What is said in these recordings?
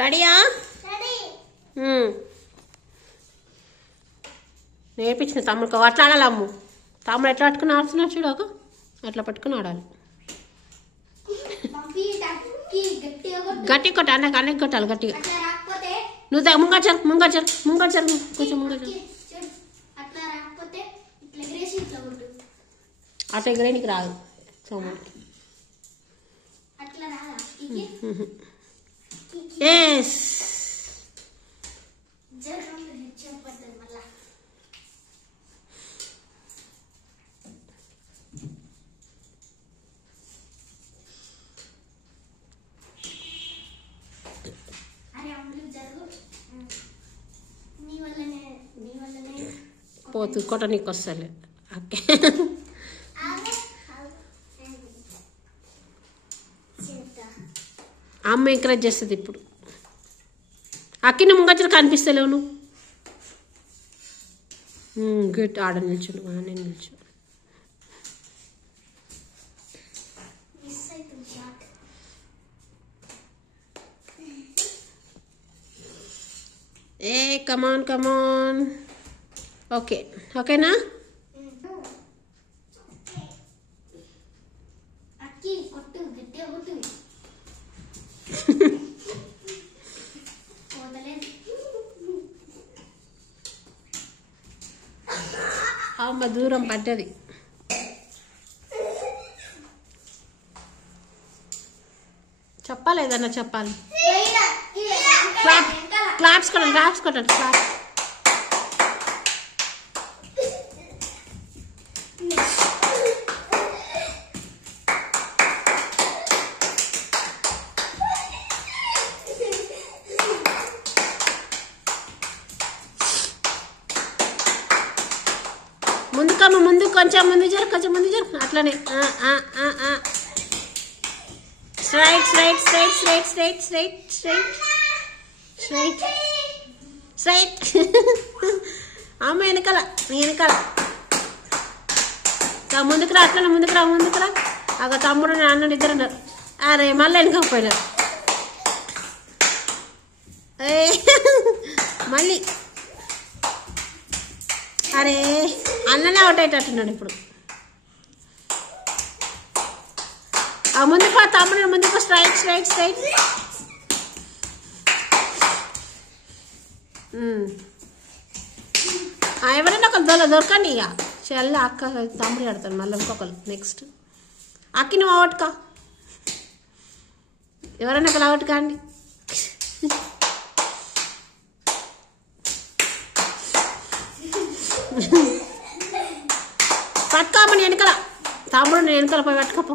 రెడీయా? నేర్పించిన తమ్ముడు అట్లా ఆడాలి. అమ్ము తమ్ముడు ఎట్లా పట్టుకుని ఆడుతున్నాడు చూడక, అట్లా పట్టుకుని ఆడాలి. గట్టి కొట్టాలి, నాకు అన్నకి కొట్టాలి గట్టిగా. నువ్వు ముంగడు కొంచెం ముంగడు అట్లా ఎగరేనికి రాదు సోముడికి. ఎస్ పోతు కొట్ట నీకు వస్తలే. ఓకే అమ్మ ఎంకరేజ్ చేస్తుంది ఇప్పుడు. అక్కిన ముంగచ్చరు కనిపిస్తలేవు నువ్వు. గుడ్ ఆడ నిల్చును, నేను నిల్చు. ఏ కమాన్ కమాన్. ఓకే ఓకేనా? అమ్మ దూరం పడ్డది. చెప్పాలి ఏదన్నా చెప్పాలి. క్లాప్స్ కొట్టండి, క్లాప్స్ కొట్టండి, క్లాప్స్. ముందుకమ్మ, ముందు కొంచెం ముందు జరు, కొంచెం ముందు జరు. అట్లనే straight straight straight straight straight straight straight straight straight. అమ్మ వెనకాల, నీ వెనకాల. ముందుకు రా, అట్లనే ముందుకు రా, ముందుకు రా. అక్కడ తమ్ముడు అన్నడు ఇద్దరు ఉన్నారు. అరే మళ్ళీ వెనకపోయినారు. మళ్ళీ అరే అన్ననే అవుట్ అయ్యేటట్టున్నాడు ఇప్పుడు. ఆ ముందుకు తమ్ముడు ముందుకు. Straight straight straight. ఎవరైనా ఒకరు దొరకండి ఇక. చెల్ల అక్క తమ్ముడు ఆడతాను మళ్ళీ ఇంకొకరు. నెక్స్ట్ అక్కి నువ్వు అవుట్ కా. ఎవరైనా ఒకరు అవుట్ కాండి. పట్టుకోమని వెనకాల. తమ్ముడు నేను వెనకాల పోయి పట్టుకోపో.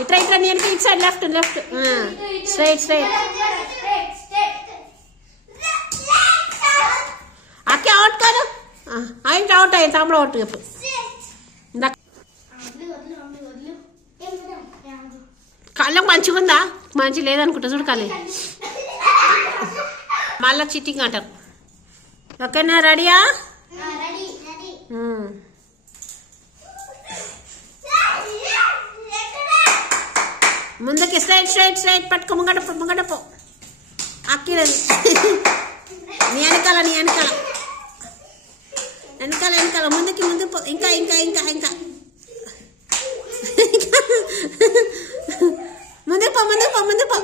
ఇట్లా ఇట్లా నేను ఇటు side left left straight straight. అక్కే అవుట్ కాదు. ఆయన అవుట్ అయ్యి తమ్ముడు అవుట్ చెప్పు. కళ్ళకు మంచిగా ఉందా? మంచి లేదనుకుంటా చూడు కళ్ళ. మళ్ళా చిట్టింగ్ అంటారు. ఓకేనా? రెడీయా? ముందుకి స్ట్రైట్ స్ట్రైట్ స్ట్రైట్ పట్టుకో. ముంగడపో ముంగడపో. అక్కిరది నీ వెనకాల, నీ వెనకాల వెనకాల వెనకాల. ముందుకి ముందు పో. ఇంకా ఇంకా ఇంకా ఇంకా ముందుకు పో, ముందుకు పో, ముందుకు పో.